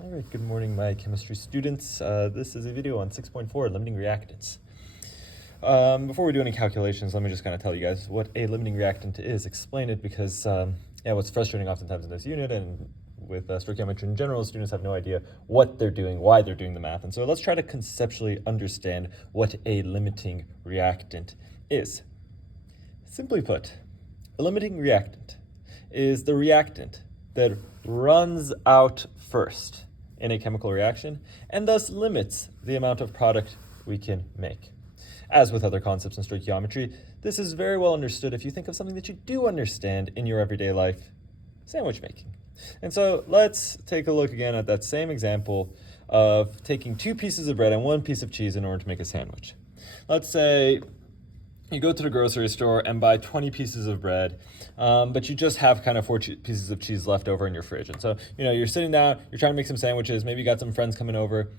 All right, good morning, my chemistry students. This is a video on 6.4, limiting reactants. Before we do any calculations, let me just kind of tell you guys what a limiting reactant is, explain it, because what's frustrating oftentimes in this unit and with stoichiometry in general, students have no idea what they're doing, why they're doing the math. And so let's try to conceptually understand what a limiting reactant is. Simply put, a limiting reactant is the reactant that runs out first in a chemical reaction and thus limits the amount of product we can make. As with other concepts in stoichiometry, this is very well understood if you think of something that you do understand in your everyday life, sandwich making. And so let's take a look again at that same example of taking 2 pieces of bread and 1 piece of cheese in order to make a sandwich. Let's say you go to the grocery store and buy 20 pieces of bread, but you just have kind of 4 pieces of cheese left over in your fridge. And so, you're sitting down, you're trying to make some sandwiches, maybe you got some friends coming over.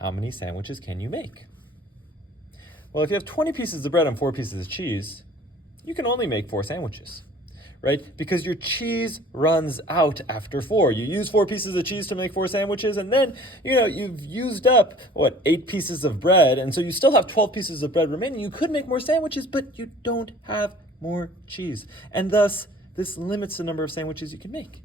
How many sandwiches can you make? Well, if you have 20 pieces of bread and 4 pieces of cheese, you can only make 4 sandwiches, right? Because your cheese runs out after 4. You use 4 pieces of cheese to make 4 sandwiches, and then, you've used up, 8 pieces of bread, and so you still have 12 pieces of bread remaining. You could make more sandwiches, but you don't have more cheese. And thus, this limits the number of sandwiches you can make.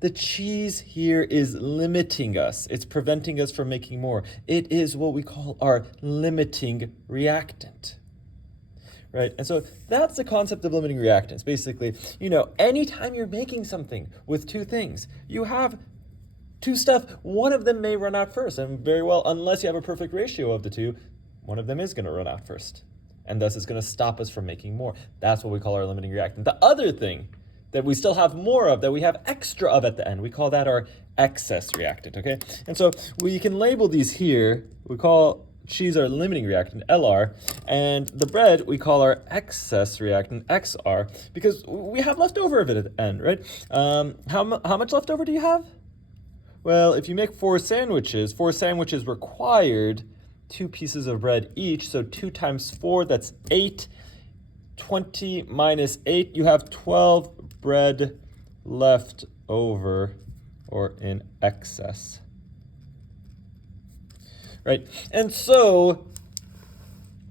The cheese here is limiting us. It's preventing us from making more. It is what we call our limiting reactant. Right? And so that's the concept of limiting reactants. Basically, anytime you're making something with 2 things, you have 2 stuff. One of them may run out first, and very well, unless you have a perfect ratio of the 2, one of them is going to run out first. And thus it's going to stop us from making more. That's what we call our limiting reactant. The other thing that we still have more of, that we have extra of at the end, we call that our excess reactant, okay? And so we can label these here. We call cheese our limiting reactant, LR, and the bread we call our excess reactant, XR, because we have leftover of it at the end, right? How much leftover do you have? Well, if you make 4 sandwiches required 2 pieces of bread each, so 2 times 4, that's 8. 20 minus 8, you have 12 bread left over, or in excess. Right? And so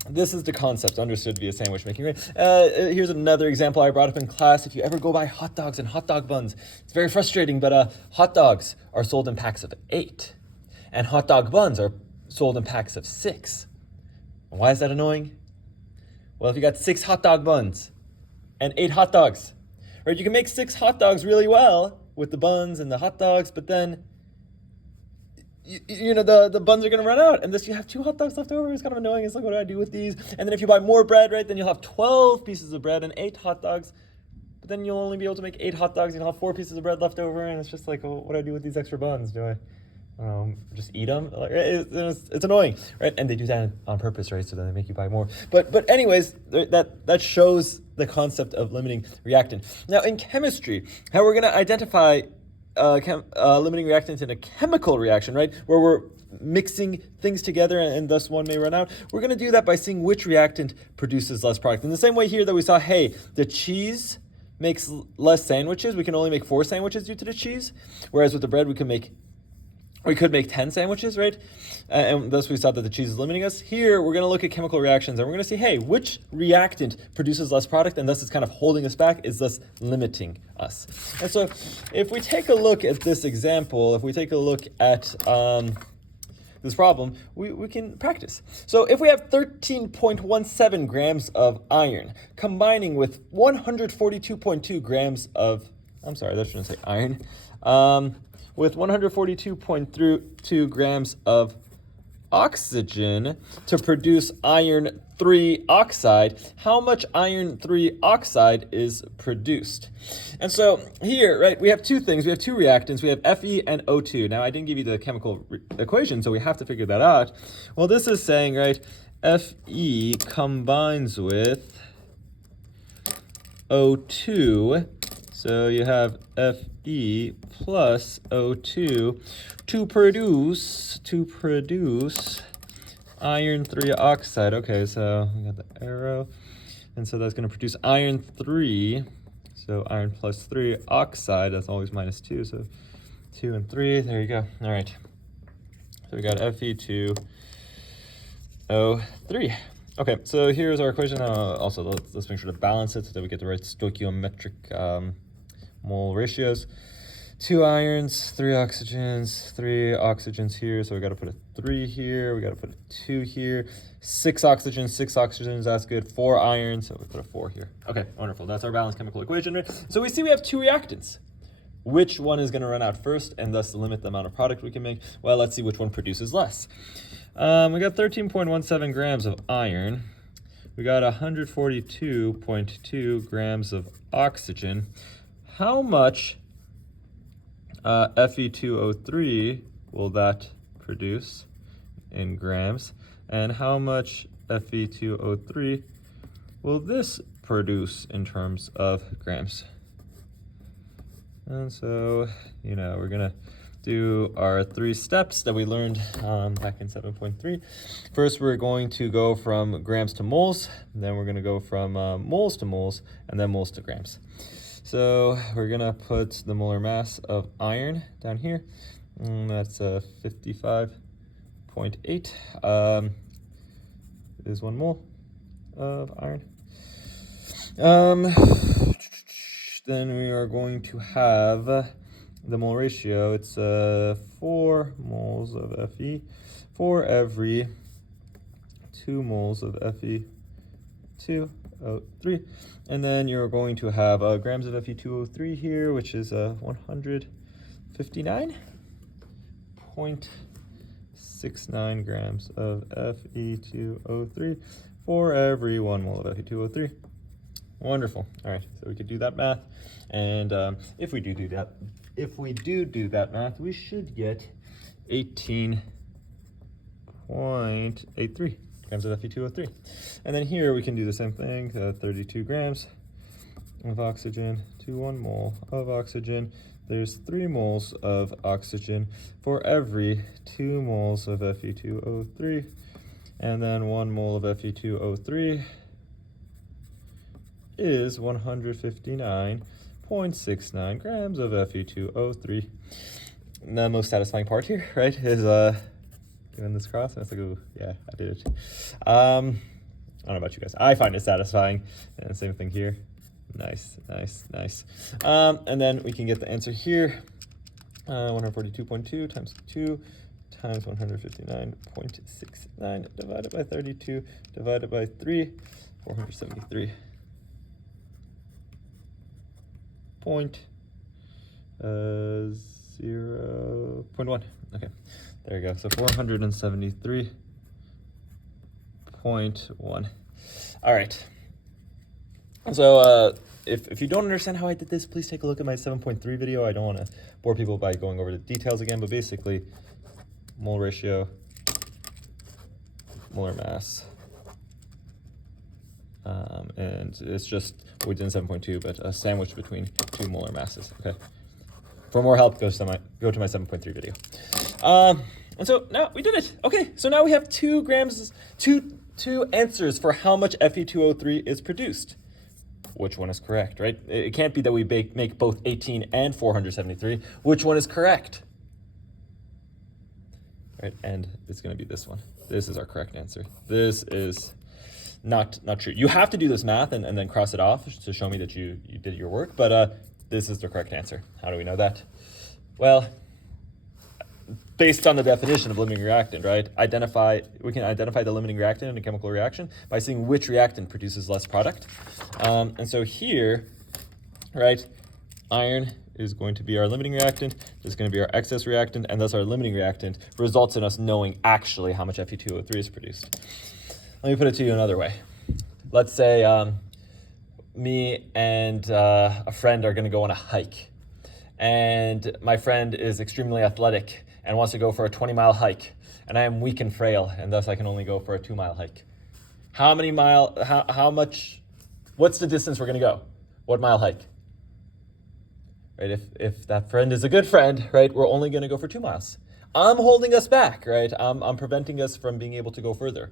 this is the concept understood via sandwich making. Right? Here's another example I brought up in class. If you ever go buy hot dogs and hot dog buns, it's very frustrating, but hot dogs are sold in packs of 8, and hot dog buns are sold in packs of 6. And why is that annoying? Well, if you got 6 hot dog buns and 8 hot dogs, right? You can make 6 hot dogs really well with the buns and the hot dogs, but then the buns are going to run out, and thus you have 2 hot dogs left over. It's kind of annoying. It's like, what do I do with these? And then if you buy more bread, right, then you'll have 12 pieces of bread and 8 hot dogs, but then you'll only be able to make 8 hot dogs. You'll have 4 pieces of bread left over, and it's just like, oh, what do I do with these extra buns? Do I just eat them? Like, it's annoying, right? And they do that on purpose, right? So then they make you buy more. But anyways, that shows the concept of limiting reactant. Now in chemistry, how we're going to identify limiting reactant in a chemical reaction, right, where we're mixing things together and thus one may run out, we're going to do that by seeing which reactant produces less product. In the same way here that we saw, hey, the cheese makes less sandwiches. We can only make 4 sandwiches due to the cheese, whereas with the bread we could make 10 sandwiches, right? And thus we saw that the cheese is limiting us. Here, we're going to look at chemical reactions, and we're going to see, hey, which reactant produces less product, and thus it's kind of holding us back, is thus limiting us. And so if we take a look at this example, if we take a look at this problem, we can practice. So if we have 13.17 grams of iron combining with 142.2 grams of, I'm sorry, that shouldn't say iron, with 142.2 grams of oxygen to produce iron 3 oxide, how much iron 3 oxide is produced? And so here, right, we have 2 things. We have 2 reactants. We have Fe and O2. Now, I didn't give you the chemical equation, so we have to figure that out. Well, this is saying, right, Fe combines with O2. So you have Fe plus O2 to produce iron 3 oxide. Okay, so we got the arrow. And so that's going to produce iron 3. So iron plus 3 oxide, that's always minus 2. So 2 and 3. There you go. All right. So we got Fe2O3. Okay, so here's our equation. Also, let's make sure to balance it so that we get the right stoichiometric mole ratios. 2 irons, 3 oxygens, 3 oxygens here. So we got to put a 3 here. We got to put a 2 here. 6 oxygens, that's good. 4 irons, so we put a 4 here. Okay, wonderful. That's our balanced chemical equation, right? So we see we have 2 reactants. Which one is going to run out first and thus limit the amount of product we can make? Well, let's see which one produces less. We got 13.17 grams of iron. We got 142.2 grams of oxygen. How much Fe2O3 will that produce in grams? And how much Fe2O3 will this produce in terms of grams? And so, we're going to do our 3 steps that we learned back in 7.3. First, we're going to go from grams to moles. Then we're going to go from moles to moles, and then moles to grams. So we're going to put the molar mass of iron down here. That's 55.8 is 1 mole of iron. Then we are going to have the mole ratio. It's 4 moles of Fe for every 2 moles of Fe2O3. And then you're going to have grams of Fe2O3 here, which is 159.69 grams of Fe2O3 for every 1 mole of Fe2O3. Wonderful. All right, so we could do that math, and if we do that math, we should get 18.83 grams of Fe2O3. And then here we can do the same thing, 32 grams of oxygen to 1 mole of oxygen. There's 3 moles of oxygen for every 2 moles of Fe2O3, and then 1 mole of Fe2O3 is 159.69 grams of Fe2O3. And the most satisfying part here, right, is doing this cross, and it's like, ooh, yeah, I did it. I don't know about you guys. I find it satisfying. And same thing here. Nice. And then we can get the answer here. 142.2 times 2 times 159.69 divided by 32 divided by 3, 473. 0.1. Okay, there you go. So 473.1. All right. So if you don't understand how I did this, please take a look at my 7.3 video. I don't want to bore people by going over the details again, but basically, mole ratio, molar mass, and it's just what we did in 7.2, but a sandwich between 2 molar masses. Okay. For more help, go to my 7.3 video. And so now we did it. Okay, so now we have 2 grams, two answers for how much Fe2O3 is produced. Which one is correct, right? It can't be that we make both 18 and 473. Which one is correct? Right, and it's going to be this one. This is our correct answer. This is not true. You have to do this math and then cross it off to show me that you did your work, but this is the correct answer. How do we know that? Well, based on the definition of limiting reactant, right? We can identify the limiting reactant in a chemical reaction by seeing which reactant produces less product. And so here, right, iron is going to be our limiting reactant, this is going to be our excess reactant, and thus our limiting reactant results in us knowing actually how much Fe2O3 is produced. Let me put it to you another way. Let's say me and a friend are going to go on a hike, and my friend is extremely athletic and wants to go for a 20-mile hike, and I am weak and frail, and thus I can only go for a 2-mile hike. How much, what's the distance we're going to go? What mile hike? Right, if that friend is a good friend, right, we're only going to go for 2 miles. I'm holding us back, right? I'm preventing us from being able to go further.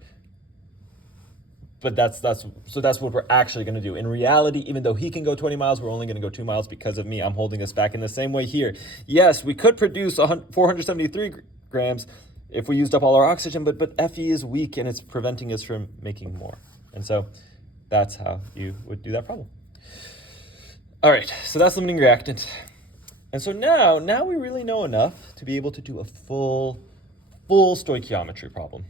but that's what we're actually going to do. In reality, even though he can go 20 miles, we're only going to go 2 miles because of me. I'm holding us back in the same way here. Yes, we could produce 473 grams if we used up all our oxygen, but Fe is weak and it's preventing us from making more. And so that's how you would do that problem. All right, so that's limiting reactant. And so now we really know enough to be able to do a full stoichiometry problem.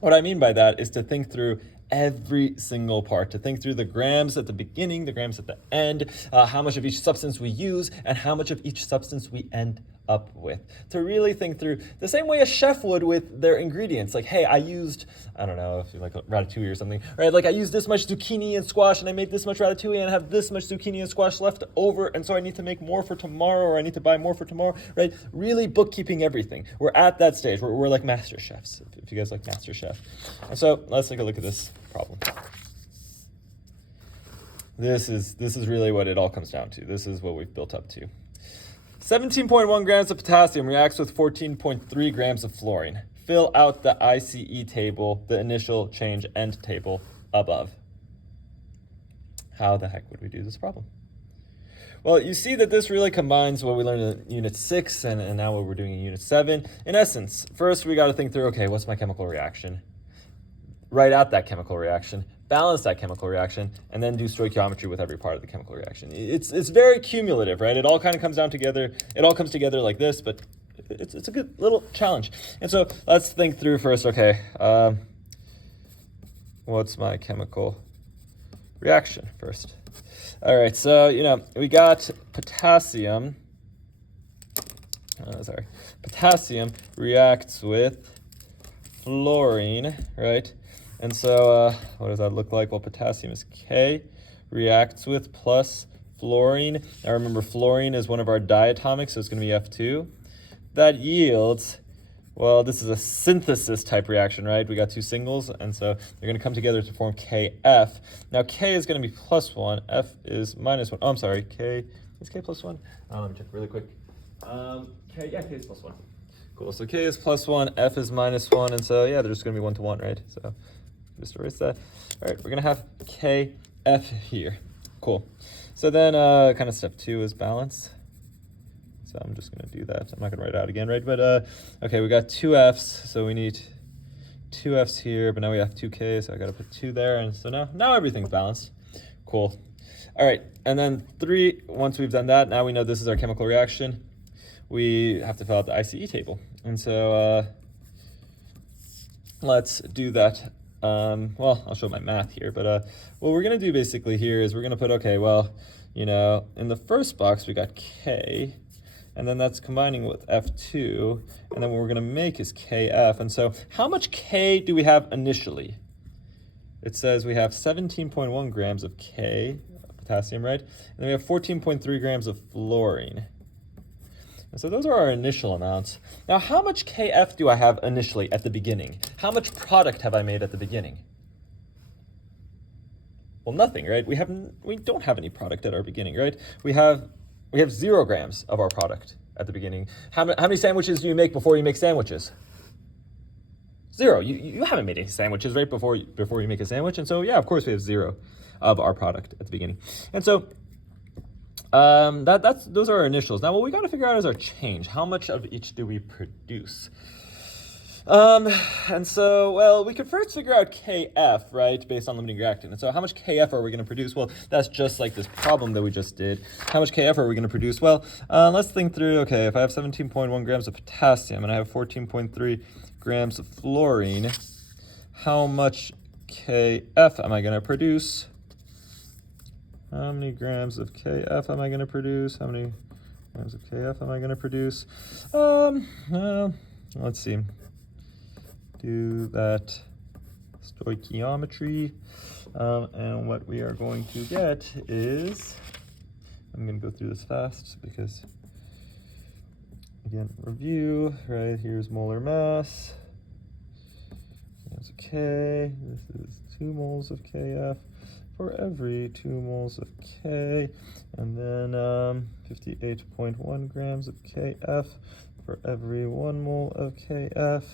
What I mean by that is to think through every single part, to think through the grams at the beginning, the grams at the end, how much of each substance we use, and how much of each substance we end up with. To really think through the same way a chef would with their ingredients. Like, hey, I used, I don't know, if you like ratatouille or something, right? Like I used this much zucchini and squash and I made this much ratatouille and I have this much zucchini and squash left over, and so I need to make more for tomorrow, or I need to buy more for tomorrow, right? Really bookkeeping everything. We're at that stage. We're like master chefs, if you guys like Master Chef. And so let's take a look at this problem. This is really what it all comes down to. This is what we've built up to. 17.1 grams of potassium reacts with 14.3 grams of fluorine. Fill out the ICE table, the initial change end table above. How the heck would we do this problem? Well, you see that this really combines what we learned in Unit 6 and now what we're doing in Unit 7. In essence, first we got to think through, okay, what's my chemical reaction? Write out that chemical reaction, balance that chemical reaction, and then do stoichiometry with every part of the chemical reaction. It's very cumulative, right? It all kind of comes down together. It all comes together like this, but it's a good little challenge. And so let's think through first, okay, what's my chemical reaction first? All right, so, we got potassium. Potassium reacts with fluorine, right? And so what does that look like? Well, potassium is K, reacts with plus fluorine. Now remember, fluorine is one of our diatomics, so it's going to be F2. That yields, well, this is a synthesis type reaction, right? We got two singles, and so they're going to come together to form KF. Now K is going to be plus 1, F is minus 1. Oh, I'm sorry, K, is K plus 1? Let me check really quick. K is plus 1. Cool, so K is plus 1, F is minus 1, and so, yeah, they're just going to be 1 to 1, right? So just erase that. All right, we're going to have KF here. Cool. So then kind of step 2 is balance. So I'm just going to do that. I'm not going to write it out again, right? But, okay, we got 2 Fs, so we need 2 Fs here, but now we have 2 Ks, so I got to put 2 there, and so now everything's balanced. Cool. All right, and then 3, once we've done that, now we know this is our chemical reaction. We have to fill out the ICE table. And so let's do that. Well, I'll show my math here, but what we're going to do basically here is we're going to put, okay, well, in the first box we got K, and then that's combining with F2, and then what we're going to make is KF. And so how much K do we have initially? It says we have 17.1 grams of K, potassium, right? And then we have 14.3 grams of fluorine. And so those are our initial amounts. Now, how much KF do I have initially at the beginning? How much product have I made at the beginning? Well, nothing, right? We don't have any product at our beginning, right? We have 0 grams of our product at the beginning. How many sandwiches do you make before you make sandwiches? 0. You haven't made any sandwiches right before you make a sandwich, and so yeah, of course we have 0 of our product at the beginning. And so those are our initials. Now what we got to figure out is our change. How much of each do we produce? And so, well, we could first figure out KF, right, based on limiting reactant. And so how much KF are we going to produce? Well, that's just like this problem that we just did. How much KF are we going to produce? Well, let's think through, okay, if I have 17.1 grams of potassium and I have 14.3 grams of fluorine, how much KF am I going to produce? How many grams of KF am I going to produce? How many grams of KF am I going to produce? Let's see. Do that stoichiometry. And what we are going to get is, I'm going to go through this fast because, again, review, right? Here's molar mass. That's K. This is 2 moles of KF for every 2 moles of K, and then 58.1 grams of KF for every 1 mole of KF.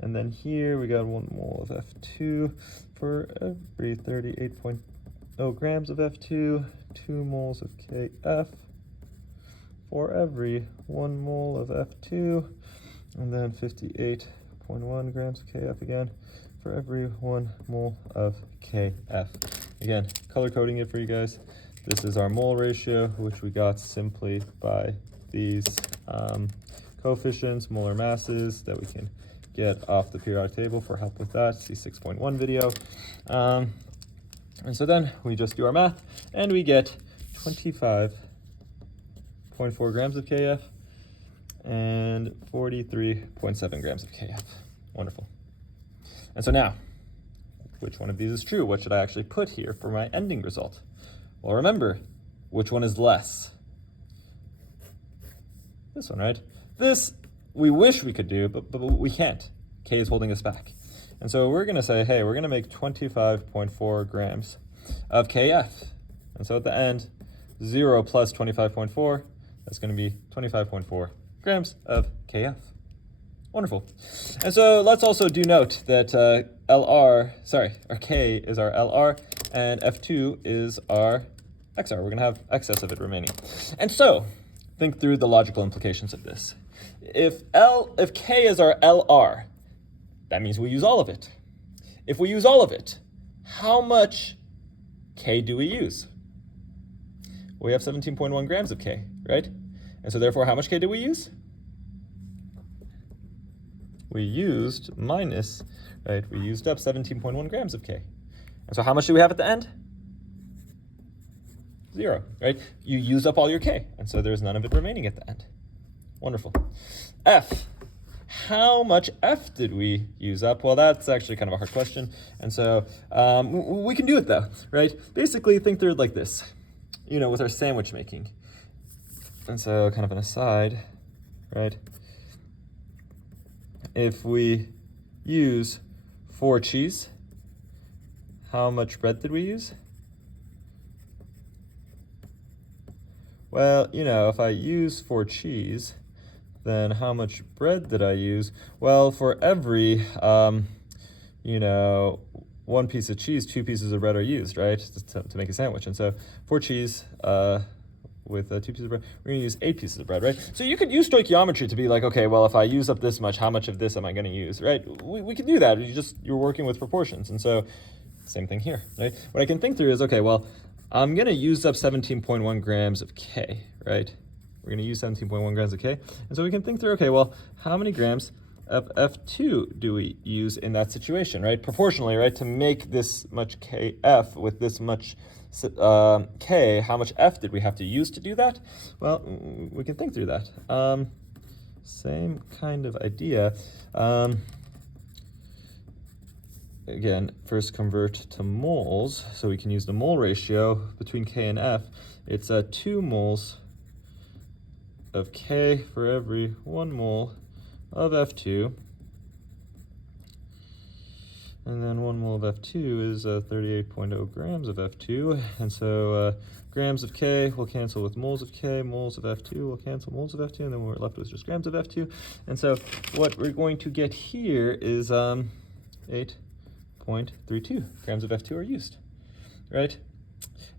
And then here we got 1 mole of F2 for every 38.0 grams of F2, 2 moles of Kf for every 1 mole of F2, and then 58.1 grams of Kf again for every 1 mole of Kf. Again, color coding it for you guys. This is our mole ratio, which we got simply by these coefficients, molar masses that we can get off the periodic table. For help with that, see 6.1 video. And so then we just do our math, and we get 25.4 grams of Kf and 43.7 grams of Kf. Wonderful. And so now, which one of these is true? What should I actually put here for my ending result? Well, remember, which one is less? This one, right? This we wish we could do, but we can't. K is holding us back. And so we're going to say, hey, we're going to make 25.4 grams of Kf. And so at the end, 0 plus 25.4, that's going to be 25.4 grams of Kf. Wonderful. And so let's also do note that our K is our Lr, and F2 is our Xr. We're going to have excess of it remaining. And so think through the logical implications of this. If K is our Lr, that means we use all of it. If we use all of it, how much K do we use? We have 17.1 grams of K, right? And so therefore, how much K do we use? We used minus, right? We used up 17.1 grams of K. And so how much do we have at the end? 0, right? You used up all your K, and so there's none of it remaining at the end. Wonderful. F. How much F did we use up? Well, that's actually kind of a hard question. And so we can do it though, right? Basically think through it like this, with our sandwich making. And so kind of an aside, right? If we use 4 cheese, how much bread did we use? Well, if I use 4 cheese, then how much bread did I use? Well, for every, 1 piece of cheese, 2 pieces of bread are used, right, to make a sandwich. And so 4 cheese with 2 pieces of bread, we're going to use 8 pieces of bread, right? So you could use stoichiometry to be like, okay, well, if I use up this much, how much of this am I going to use, right? We can do that. You're working with proportions. And so same thing here, right? What I can think through is, okay, well, I'm going to use up 17.1 grams of K, right? We're going to use 17.1 grams of K. And so we can think through, okay, well, how many grams of F2 do we use in that situation, right? Proportionally, right? To make this much Kf with this much K, how much F did we have to use to do that? Well, we can think through that. Same kind of idea. Again, first convert to moles, so we can use the mole ratio between K and F. It's 2 moles of K for every 1 mole of F2. And then 1 mole of F2 is 38.0 grams of F2. And so grams of K will cancel with moles of K, moles of F2 will cancel moles of F2, and then we're left with just grams of F2. And so what we're going to get here is 8.32 grams of F2 are used, right?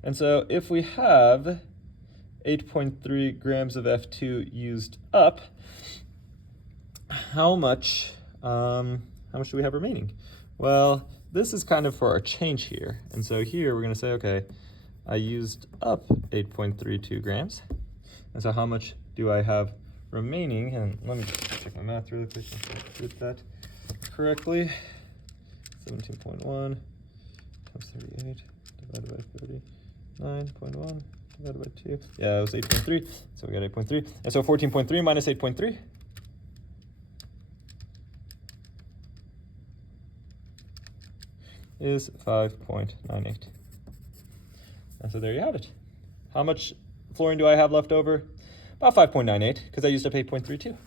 And so if we have 8.3 grams of F2 used up, how much do we have remaining? Well, this is kind of for our change here. And so here we're going to say, okay, I used up 8.32 grams. And so how much do I have remaining? And let me just check my math really quick so I did that correctly. 17.1 times 38 divided by 39.1 divided by 2. Yeah, it was 8.3. So we got 8.3. And so 14.3 minus 8.3. Is 5.98. And so there you have it. How much fluorine do I have left over? About 5.98, because I used up 8.32.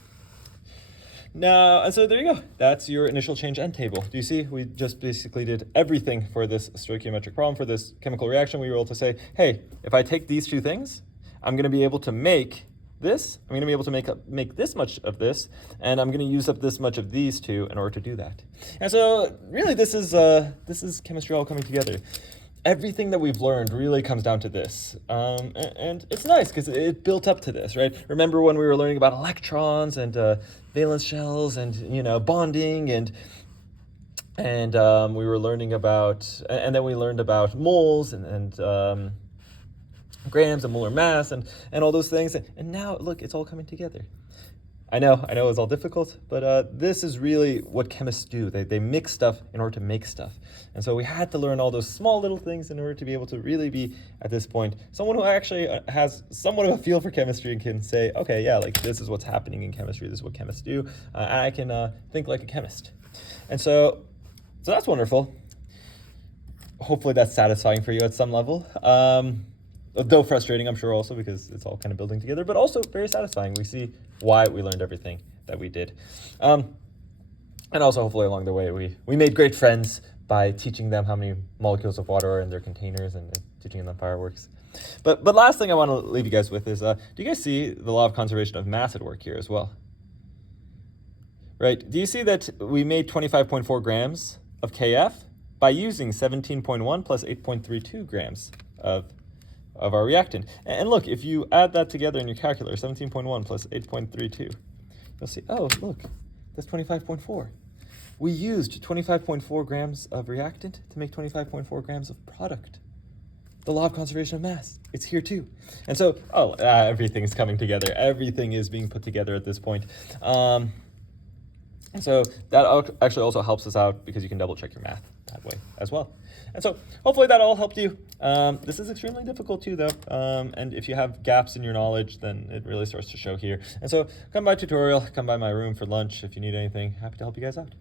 Now, and so there you go. That's your initial change end table. Do you see? We just basically did everything for this stoichiometric problem, for this chemical reaction. We were able to say, hey, if I take these two things, I'm going to be able to make this, I'm going to be able to make this much of this, and I'm going to use up this much of these two in order to do that. And so really this is chemistry all coming together. Everything that we've learned really comes down to this. And it's nice because it built up to this, right? Remember when we were learning about electrons and valence shells and, you know, bonding and we were learning about, and then we learned about moles and grams and molar mass and all those things. And now, look, it's all coming together. I know it's all difficult, but this is really what chemists do. They mix stuff in order to make stuff. And so we had to learn all those small little things in order to be able to really be, at this point, someone who actually has somewhat of a feel for chemistry and can say, okay, yeah, like this is what's happening in chemistry, this is what chemists do. I can think like a chemist. And so that's wonderful. Hopefully that's satisfying for you at some level. Though frustrating, I'm sure, also because it's all kind of building together, but also very satisfying. We see why we learned everything that we did. And also, hopefully, along the way, we made great friends by teaching them how many molecules of water are in their containers and teaching them fireworks. But last thing I want to leave you guys with is, do you guys see the law of conservation of mass at work here as well? Right? Do you see that we made 25.4 grams of KF by using 17.1 plus 8.32 grams of our reactant? And look, if you add that together in your calculator, 17.1 plus 8.32, you'll see, oh, look, that's 25.4. We used 25.4 grams of reactant to make 25.4 grams of product. The law of conservation of mass, it's here too. And so, everything's coming together. Everything is being put together at this point. And so that actually also helps us out because you can double check your math that way as well. And so hopefully that all helped you. This is extremely difficult too, though. And if you have gaps in your knowledge, then it really starts to show here. And so come by tutorial, come by my room for lunch if you need anything. Happy to help you guys out.